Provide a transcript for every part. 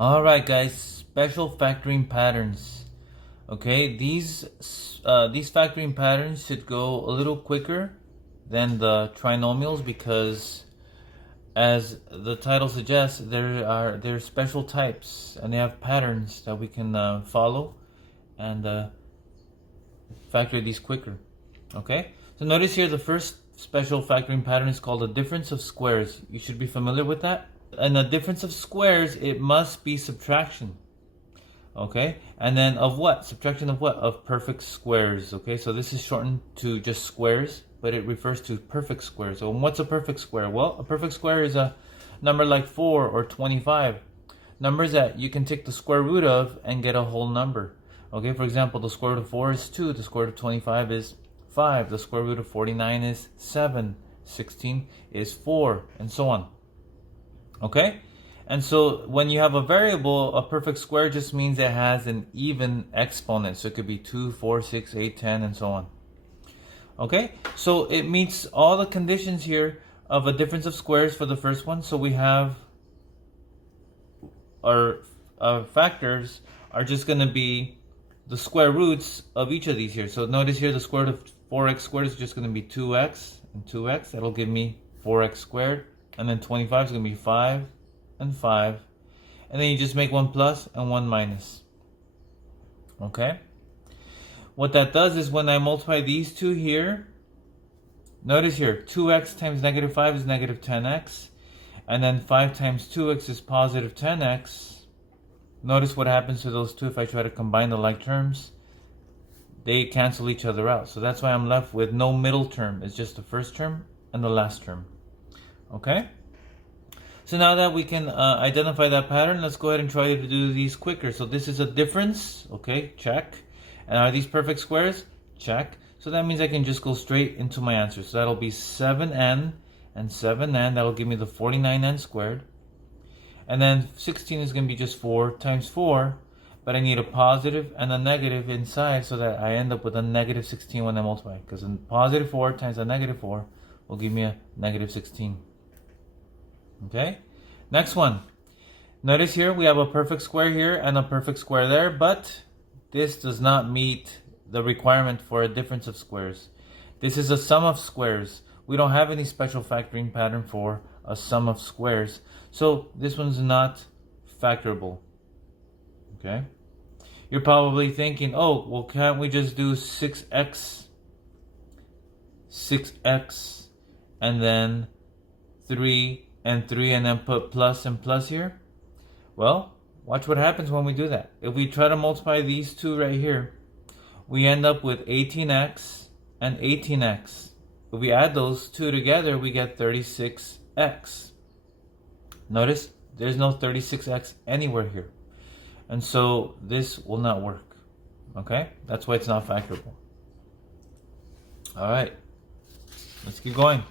Alright guys, special factoring patterns. Okay, these factoring patterns should go a little quicker than the trinomials because, as the title suggests, there are special types and they have patterns that we can follow and factor these quicker. Okay, so notice here the first special factoring pattern is called a difference of squares. You should be familiar with that. And a difference of squares, it must be subtraction. Okay, and then of what? Subtraction of what? Of perfect squares. Okay, so this is shortened to just squares, but it refers to perfect squares. So what's a perfect square? Well, a perfect square is a number like 4 or 25. Numbers that you can take the square root of and get a whole number. Okay, for example, the square root of 4 is 2, the square root of 25 is 5, the square root of 49 is 7, 16 is 4, and so on. Okay? And so when you have a variable, a perfect square just means it has an even exponent. So it could be 2, 4, 6, 8, 10, and so on. Okay? So it meets all the conditions here of a difference of squares for the first one. So we have our factors are just going to be the square roots of each of these here. So notice here the square root of 4x squared is just going to be 2x and 2x. That'll give me 4x squared. And then 25 is going to be 5 and 5. And then you just make one plus and one minus. Okay? What that does is when I multiply these two here, notice here, 2x times negative 5 is negative 10x. And then 5 times 2x is positive 10x. Notice what happens to those two if I try to combine the like terms. They cancel each other out. So that's why I'm left with no middle term. It's just the first term and the last term. Okay, so now that we can identify that pattern, let's go ahead and try to do these quicker. So this is a difference, okay, check. And are these perfect squares? Check. So that means I can just go straight into my answer. So that'll be 7n and 7n. That'll give me the 49n squared. And then 16 is going to be just 4 times 4. But I need a positive and a negative inside so that I end up with a negative 16 when I multiply. Because a positive 4 times a negative 4 will give me a negative 16. Okay, next one. Notice here we have a perfect square here and a perfect square there, but this does not meet the requirement for a difference of squares. This is a sum of squares. We don't have any special factoring pattern for a sum of squares, so this one's not factorable. Okay, you're probably thinking, oh, well, can't we just do 6x and then 3 and 3 and then put plus and plus here? Well, watch what happens when we do that. If we try to multiply these two right here, we end up with 18x and 18x. If we add those two together, we get 36x. Notice there's no 36x anywhere here. And so this will not work. Okay? That's why it's not factorable. All right. Let's keep going.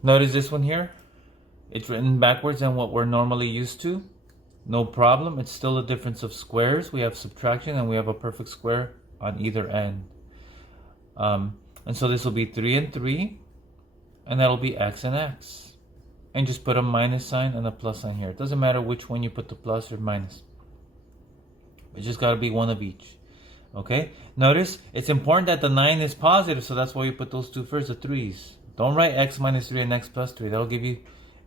Notice this one here. It's written backwards than what we're normally used to. No problem. It's still a difference of squares. We have subtraction and we have a perfect square on either end. And so this will be 3 and 3. And that'll be x and x. And just put a minus sign and a plus sign here. It doesn't matter which one you put the plus or minus. It's just got to be one of each. Okay? Notice it's important that the 9 is positive. So that's why you put those two first, the 3's. Don't write x minus 3 and x plus 3. That'll give you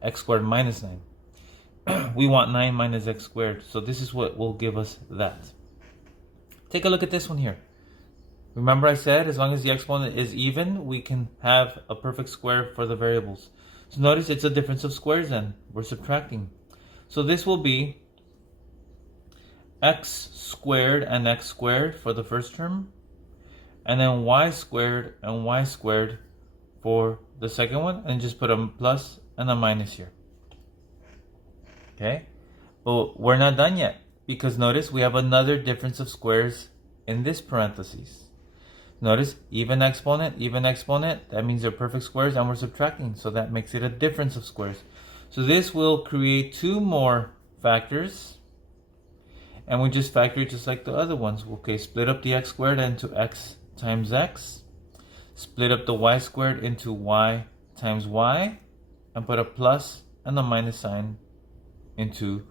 x squared minus 9. We want 9 minus x squared. So this is what will give us that. Take a look at this one here. Remember I said as long as the exponent is even, we can have a perfect square for the variables. So notice it's a difference of squares then. We're subtracting. So this will be x squared and x squared for the first term. And then y squared and y squared for the second one, and just put a plus and a minus here. Okay, but we're not done yet because notice we have another difference of squares in this parentheses. Notice even exponent, that means they're perfect squares and we're subtracting, so that makes it a difference of squares. So this will create two more factors and we just factor it just like the other ones. Okay, split up the x squared into x times x. Split up the y squared into y times y, and put a plus and the minus sign into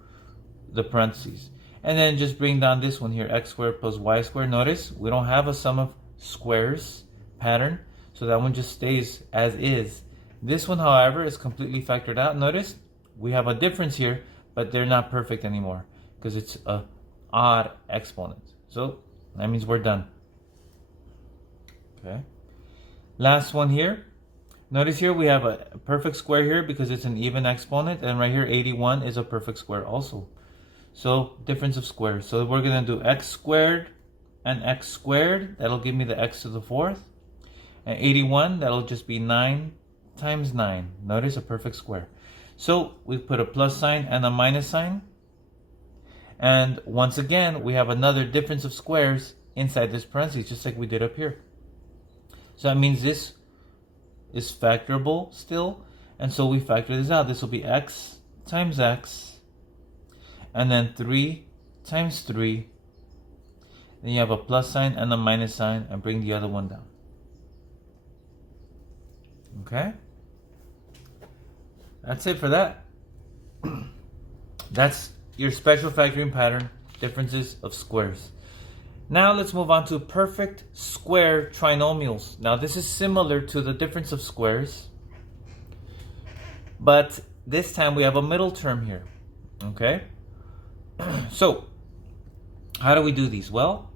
the parentheses. And then just bring down this one here, x squared plus y squared. Notice we don't have a sum of squares pattern, so that one just stays as is. This one, however, is completely factored out. Notice we have a difference here, but they're not perfect anymore because it's a odd exponent. So that means we're done. Okay. Last one here. Notice here we have a perfect square here because it's an even exponent, and right here 81 is a perfect square also. So difference of squares. So we're going to do x squared and x squared. That'll give me the x to the fourth. And 81, that'll just be 9 times 9. Notice a perfect square. So we put a plus sign and a minus sign. And once again, we have another difference of squares inside this parentheses, just like we did up here. So that means this is factorable still. And so we factor this out. This will be x times x. And then 3 times 3. Then you have a plus sign and a minus sign, and bring the other one down. Okay? That's it for that. That's your special factoring pattern, differences of squares. Now let's move on to perfect square trinomials. Now this is similar to the difference of squares, but this time we have a middle term here. Okay? So, how do we do these? Well,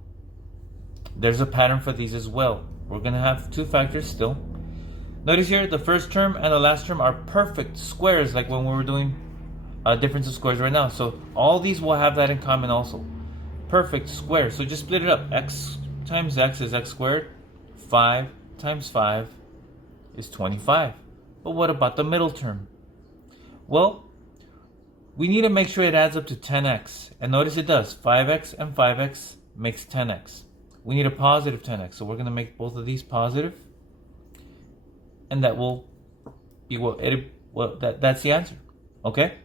there's a pattern for these as well. We're going to have two factors still. Notice here, the first term and the last term are perfect squares, like when we were doing a difference of squares right now. So all these will have that in common also. Perfect square. So just split it up. X times x is x squared. 5 times 5 is 25. But what about the middle term? Well, we need to make sure it adds up to 10x. And notice it does. 5x and 5x makes 10x. We need a positive 10x. So we're going to make both of these positive. And that will be that's the answer. Okay?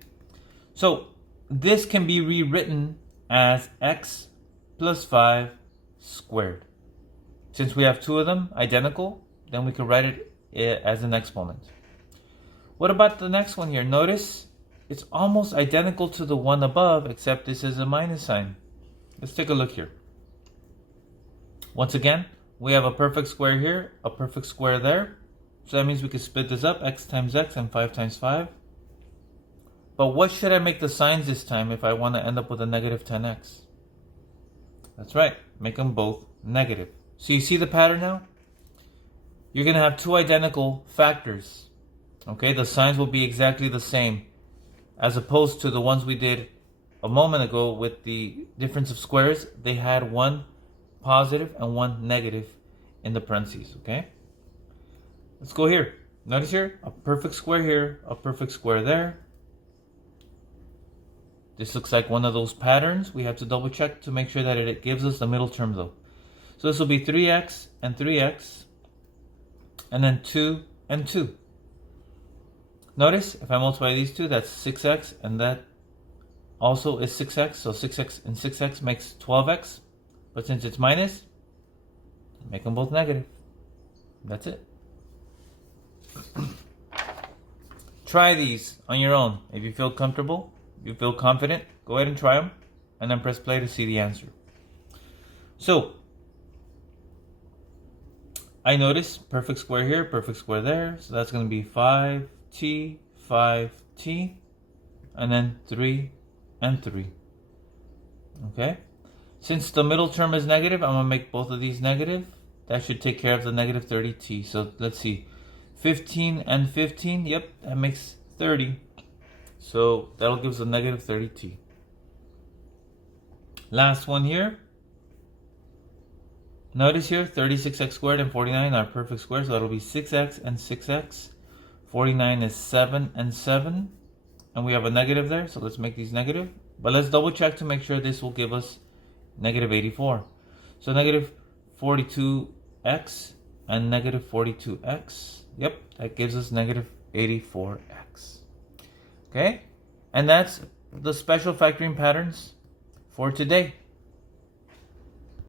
So this can be rewritten as x plus 5 squared. Since we have two of them identical, then we can write it as an exponent. What about the next one here? Notice it's almost identical to the one above, except this is a minus sign. Let's take a look here. Once again, we have a perfect square here, a perfect square there. So that means we could split this up, x times x and 5 times 5. But what should I make the signs this time if I want to end up with a negative 10x? That's right, make them both negative. So you see the pattern now? You're going to have two identical factors. Okay, the signs will be exactly the same, as opposed to the ones we did a moment ago with the difference of squares. They had one positive and one negative in the parentheses, okay? Let's go here. Notice here, a perfect square here, a perfect square there. This looks like one of those patterns. We have to double check to make sure that it gives us the middle term though. So this will be 3x and 3x, and then 2 and 2. Notice, if I multiply these two, that's 6x, and that also is 6x. So 6x and 6x makes 12x. But since it's minus, make them both negative. That's it. Try these on your own. If you feel comfortable, you feel confident, go ahead and try them, and then press play to see the answer. So, I notice perfect square here, perfect square there. So that's going to be 5t, 5t, and then 3 and 3. Okay? Since the middle term is negative, I'm going to make both of these negative. That should take care of the negative 30t. So let's see. 15 and 15, yep, that makes 30. So that'll give us a negative 30t. Last one here. Notice here, 36x squared and 49 are perfect squares, so that'll be 6x and 6x. 49 is 7 and 7. And we have a negative there, so let's make these negative. But let's double check to make sure this will give us negative 84. So negative 42x and negative 42x. Yep, that gives us negative 84x. Okay, and that's the special factoring patterns for today.